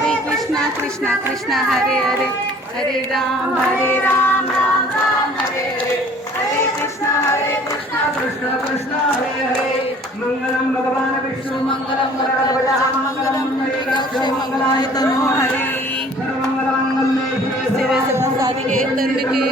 हरे कृष्णा कृष्णा कृष्णा हरे हरे हरे राम राम राम हरे हरे हरे कृष्णा कृष्णा कृष्णा हरे हरे मंगलम भगवान विष्णु मंगलम मंगलम मंगलाय तनो हरि सर्वमंगलमंगल्ये शिवे शिवे सर्वसाधिके धर्मिके